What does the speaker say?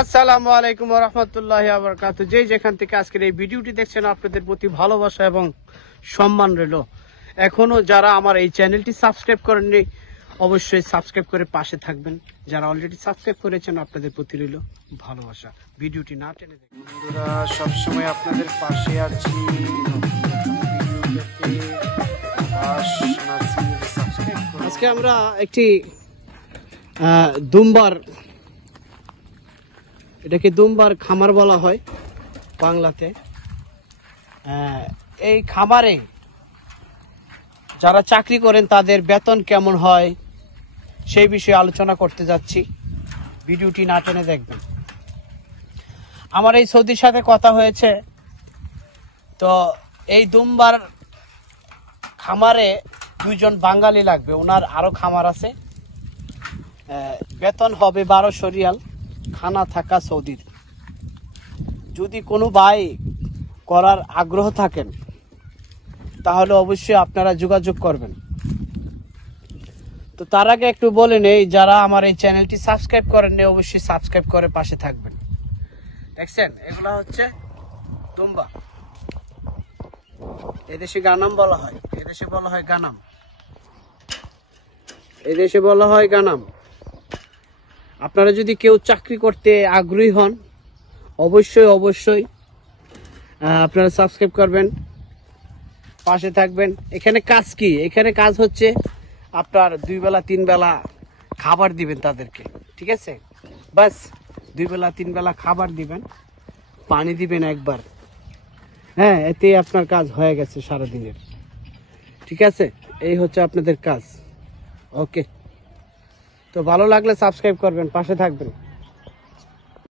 আসসালামু আলাইকুম ওয়া রাহমাতুল্লাহি ওয়া বারাকাতুহু। যে যেখান থেকে আজকের এই ভিডিওটি দেখছেন, আপনাদের প্রতি ভালোবাসা এবং সম্মান রইল। এখনো যারা আমার এই চ্যানেলটি সাবস্ক্রাইব করেননি, অবশ্যই সাবস্ক্রাইব করে পাশে থাকবেন। যারা অলরেডি সাবস্ক্রাইব করেছেন, আপনাদের প্রতি রইল ভালোবাসা। ভিডিওটি না টেনে দেখুন। বন্ধুরা, সবসময় আপনাদের পাশে আছি। আজকে আমরা একটি এটাকে দুম্বার খামার বলা হয় বাংলাতে। এই খামারে যারা চাকরি করেন তাদের বেতন কেমন হয় সেই বিষয়ে আলোচনা করতে যাচ্ছি। ভিডিওটি না টেনে দেখবেন। আমার এই সৌদির সাথে কথা হয়েছে, তো এই দুম্বার খামারে দুইজন বাঙালি লাগবে। ওনার আরো খামার আছে। বেতন হবে 1200 রিয়াল, খানা থাকা সৌদির। যদি কোনো ভাই করার আগ্রহ থাকেন তাহলে অবশ্যই আপনারা যোগাযোগ করবেন। তো তার আগে একটু বলে নেই, যারা আমার এই চ্যানেলটি সাবস্ক্রাইব করেন নি, অবশ্যই সাবস্ক্রাইব করে পাশে থাকবেন। দেখছেন, এগুলা হচ্ছে দুম্বা। এদেশে গানাম বলা হয়, এদেশে বলা হয় গানাম, এদেশে বলা হয় গানাম। আপনারা যদি কেউ চাকরি করতে আগ্রহী হন, অবশ্যই আপনারা সাবস্ক্রাইব করবেন, পাশে থাকবেন। এখানে কাজ কি? এখানে কাজ হচ্ছে আপনার 2 বেলা 3 বেলা খাবার দিবেন তাদেরকে, ঠিক আছে? বাস 2 বেলা 3 বেলা খাবার দিবেন, পানি দিবেন একবার। হ্যাঁ, এতে আপনার কাজ হয়ে গেছে সারাদিনের, ঠিক আছে? এই হচ্ছে আপনাদের কাজ। ওকে, তো ভালো লাগলে সাবস্ক্রাইব করবেন, পাশে থাকবেন।